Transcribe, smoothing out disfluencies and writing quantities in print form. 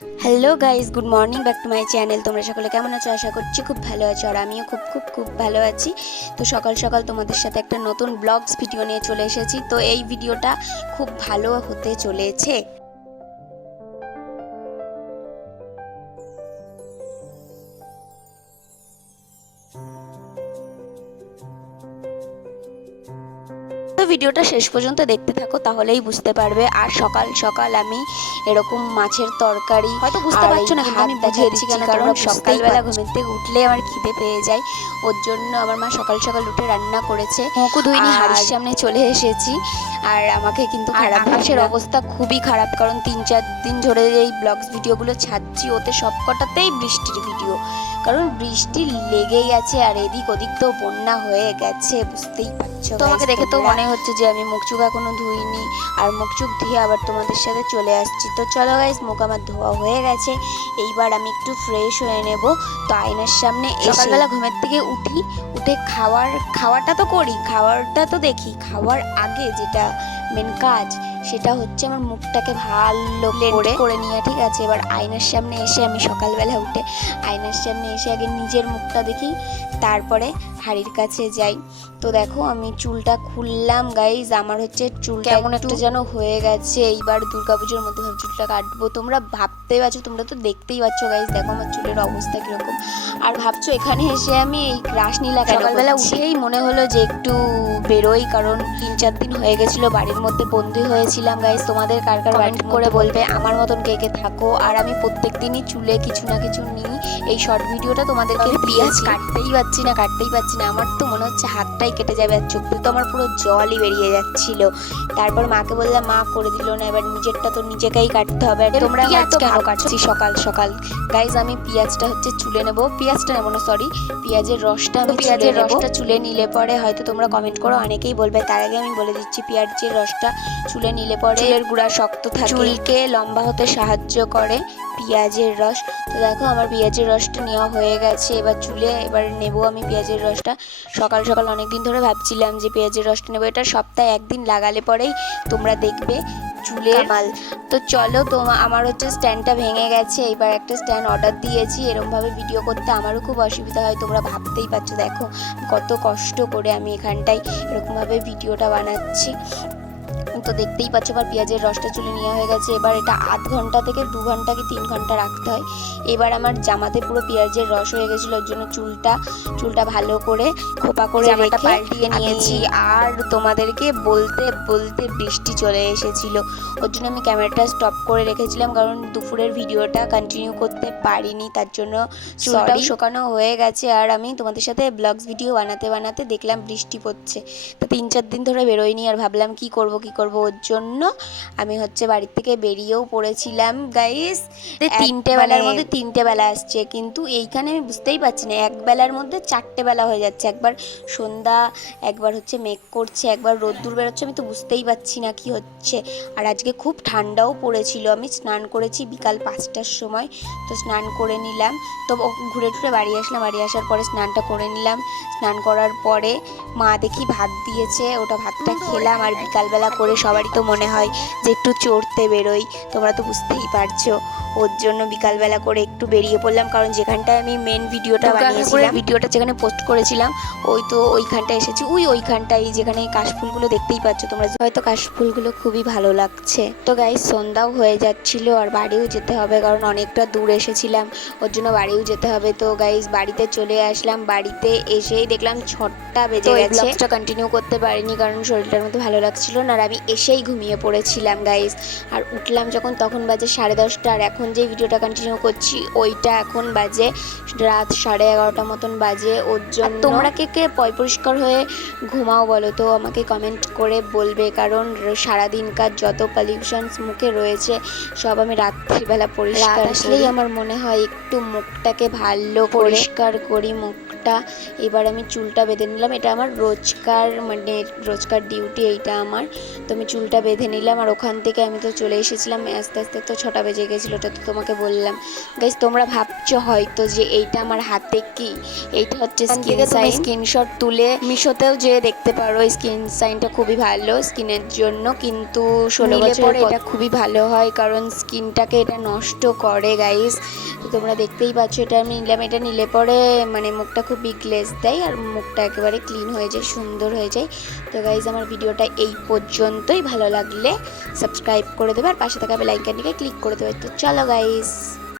Hello guys, good morning back to my channel. তোমরা সকলে কেমন আছো? আশা করছি খুব ভালো আছো, আর আমিও খুব খুব খুব ভালো আছি। তো সকাল সকাল তোমাদের সাথে একটা নতুন ব্লগস ভিডিও নিয়ে চলে এসেছি। তো এই ভিডিওটা খুব ভালো হতে চলেছে। তো ভিডিওটা শেষ পর্যন্ত দেখতে থাকো, তাহলেই বুঝতে পারবে। আর সকাল সকাল আমি এরকম মাছের তরকারি, হয়তো বুঝতে পারছো না কিন্তু আমি বুঝিয়েছি কেন, কারণ সকালবেলা ঘুমের থেকে উঠলে আমার খিদে পেয়ে যায়। ওর জন্য আমার মা সকাল সকাল উঠে রান্না করেছে। মুখও ধুইনি, হাড়ির সামনে চলে এসেছি। আর আমাকে কিন্তু খারাপ, আকাশের অবস্থা খুবই খারাপ, কারণ 3-4 দিন ধরে এই ব্লগস ভিডিওগুলো ছাড়ছি, ওতে সব কটাতেই বৃষ্টির ভিডিও, কারণ বৃষ্টি লেগেই আছে। আর এদিক ওদিক তো বন্যা হয়ে গেছে, বুঝতেই পারছো। তো আমাকে দেখে তো মনে হচ্ছে যে আমি মুখ চুখ এখনো ধুইনি, আর মুখ চুখ ধুয়ে আবার তোমাদের সাথে চলে আসছি। তো চলো গাইস, মুখ আমার ধোয়া হয়ে গেছে, এইবার আমি একটু ফ্রেশ হয়ে নেব। তো আয়নার সামনে সকালবেলা ঘুমের থেকে উঠে খাওয়াটা তো করি, খাওয়ারটা তো দেখি। খাওয়ার আগে যেটা মেন কাজ, সেটা হচ্ছে আমার মুখটাকে ভালো করে নিয়ে, ঠিক আছে। এবার আয়নার সামনে এসে আমি সকালবেলা উঠে আয়নার সামনে এসে আগে নিজের মুখটা দেখি, তারপরে হাড়ির কাছে যাই। তো দেখো আমি চুলটা খুললাম গাইজ, আমার হচ্ছে চুলটা কেমন একটা যেন হয়ে গেছে। এইবার দুর্গাপুজোর মধ্যে ভাবে চুলটা কাটবো। তোমরা ভাবতেই পারছো, তোমরা তো দেখতেই পাচ্ছ গাইজ, দেখো আমার চুলের অবস্থা কিরকম। আর ভাবছো এখানে এসে আমি এই রাসলীলা কেন? সকালবেলা উঠেই মনে হলো যে একটু বেরোই, কারণ 3-4 দিন হয়ে গেছিলো বাড়ির মধ্যে বন্দি হয়েছিলাম গাইজ। তোমাদের কার কার কমেন্ট করে বলবে আমার মতন কে কে থাকো। আর আমি প্রত্যেক দিনই চুলে কিছু না কিছু নিই। এই শর্ট ভিডিওটা তোমাদেরকে পেঁয়াজ কাটতেই পাচ্ছি না, আমার তো মনে হচ্ছে হাতটাই কেটে যাবে, আর চোখ দিয়ে তো আমার পুরো জলই বেরিয়ে যাচ্ছিল। তারপর মাকে বললাম, মা করে দিল না, এবার নিজেরটা তো নিজেকেই কাটতে হবে। আর তোমরা হয়তো কেন কাটছি সকাল সকাল গাইজ, আমি পেঁয়াজটা হচ্ছে চুলে নেবো, পেঁয়াজটা নেবো না সরি, পেঁয়াজের রসটা। আমি পেঁয়াজের রসটা চুলে নিলে পরে হয়তো তোমরা কমেন্ট করো, অনেকেই বলবে, তার আগে আমি বলে দিচ্ছি, পেঁয়াজের রসটা চুলে নিলে পরে চুলের গুঁড়া শক্ত থাকে, চুলকে লম্বা হতে সাহায্য করে পেঁয়াজের রস। তো দেখো আমার পেঁয়াজের রসটা নেওয়া হয়ে গেছে, এবার নেবো আমি পেঁয়াজের রসটা। সকাল সকাল অনেকদিন ধরে ভাবছিলাম যে পেঁয়াজের রসটা নেবো, এটা সপ্তাহে একদিন লাগালে পরেই তোমরা দেখবে চুলের কামাল। তো চলো, আমার হচ্ছে স্ট্যান্ডটা ভেঙে গেছে, এবার একটা স্ট্যান্ড অর্ডার দিয়েছি। এরমভাবে ভিডিও করতে আমারও খুব অসুবিধা হয়, তোমরা ভাবতেই পারছো। দেখো কত কষ্ট করে আমি এখানটায় এরকমভাবে ভিডিওটা বানাচ্ছি। তো দেখতেই পাচ্ছ আবার পেঁয়াজের রসটা চুলে নেওয়া হয়ে গেছে। এবার এটা আধ ঘন্টা থেকে 2 ঘন্টা কি 3 ঘন্টা রাখতে হয়। এবার আমার জামাতে পুরো পেঁয়াজের রস হয়ে গেছিলো, ওর জন্য চুলটা ভালো করে খোপা করে জামাটা পাল্টিয়ে নিয়েছি। আর তোমাদেরকে বলতে বলতে বৃষ্টি চলে এসেছিল, ওর জন্য আমি ক্যামেরাটা স্টপ করে রেখেছিলাম, কারণ দুপুরের ভিডিওটা কন্টিনিউ করতে পারিনি, তার জন্য চুলটা শুকানো হয়ে গেছে। আর আমি তোমাদের সাথে ব্লগস ভিডিও বানাতে বানাতে দেখলাম বৃষ্টি পড়ছে। তো 3-4 দিন ধরে বেরোয়নি, আর ভাবলাম কি করব, ওর জন্য আমি হচ্ছে বাড়ির থেকে বেরিয়েও পড়েছিলাম গাইস। 3টে বেলার মধ্যে 3টে বেলা আসছে, কিন্তু এইখানে আমি বুঝতেই পারছি না, এক বেলার মধ্যে 4টে বেলা হয়ে যাচ্ছে। একবার সন্ধ্যা, একবার হচ্ছে মেঘ করছে, একবার রোদ্দুর বেরোচ্ছে, আমি তো বুঝতেই পারছি না কি হচ্ছে। আর আজকে খুব ঠান্ডাও পড়েছিল। আমি স্নান করেছি বিকাল 5টার সময়, তো স্নান করে নিলাম। তো ঘুরে টুরে বাড়ি আসলাম, বাড়ি আসার পরে স্নানটা করে নিলাম। স্নান করার পরে মা দেখি ভাত দিয়েছে, ওটা ভাতটা খেলাম। আর বিকালবেলা করে সবারই তো মনে হয় যে একটু চড়তে বেরোই, তোমরা তো বুঝতেই পারছো, ওর জন্য বিকালবেলা করে একটু বেরিয়ে পড়লাম। কারণ যেখানটায় আমি মেন ভিডিওটা বানিয়েছিলাম, ভিডিওটা যেখানে পোস্ট করেছিলাম, ওইখানটায় এসেছি, ওইখানটায় যেখানে কাশফুলগুলো দেখতেই পাচ্ছ তোমরা, হয়তো কাশফুলগুলো খুবই ভালো লাগছে। তো গাইস সন্ধ্যাও হয়ে যাচ্ছিল, আর বাড়িও যেতে হবে, কারণ অনেকটা দূর এসেছিলাম, ওর জন্য বাড়িও যেতে হবে। তো গাইস বাড়িতে চলে আসলাম, বাড়িতে এসেই দেখলাম 6টা বেজে গেছে। ব্লগটা কন্টিনিউ করতে পারিনি, কারণ শরীরটার মধ্যে ভালো লাগছিল না, আর আমি এসেই ঘুমিয়ে পড়েছিলাম গাইস। আর উঠলাম যখন, তখন বাজে 10:30, আর এখন যে ভিডিওটা কন্টিনিউ করছি ওইটা এখন বাজে রাত 11:30 মতন বাজে। ওর জন্য তোমরা কে কে পরিষ্কার হয়ে ঘুমাও বলো তো, আমাকে কমেন্ট করে বলবে, কারণ সারাদিনকার যত পলিউশনস মুখে রয়েছে সব আমি রাত্রিবেলা পরিষ্কার আসলেই আমার মনে হয় একটু মুখটাকে ভালো পরিষ্কার করি মুখটা। এবার আমি চুলটা বেঁধে নিলাম, এটা আমার রোজকার ডিউটি এইটা আমার। তো আমি চুলটা বেঁধে নিলাম, আর ওখান থেকে আমি তো চলে এসেছিলাম আস্তে আস্তে। তো 6টা বেজে গেছিলো, ওটা তো তোমাকে বললাম। গাইস তোমরা ভাবছো হয়তো যে এইটা আমার হাতে কি, এইটা হচ্ছে স্কিন সাইন। স্ক্রিনশট তুলে মিশোতেও যে দেখতে পারো, স্কিন সাইনটা খুবই ভালো স্কিনের জন্য, কিন্তু 16 বছর এটা খুবই ভালো হয় কারণ স্কিনটাকে এটা নষ্ট করে গাইস। তো তোমরা দেখতেই পাচ্ছ এটা আমি নিলাম। এটা নিলে পরে মানে মুখটা খুবই গ্লেজ দেয় আর মুখটা একেবারে ক্লিন হয়ে যায়, সুন্দর হয়ে যায়। তো গাইস আমার ভিডিওটা এই পর্যন্তই। ভালো লাগলে সাবস্ক্রাইব করে দেবে আর পাশে থাকা বেল আইকনটিকে ক্লিক করে দেবে। তো চলো গাইস।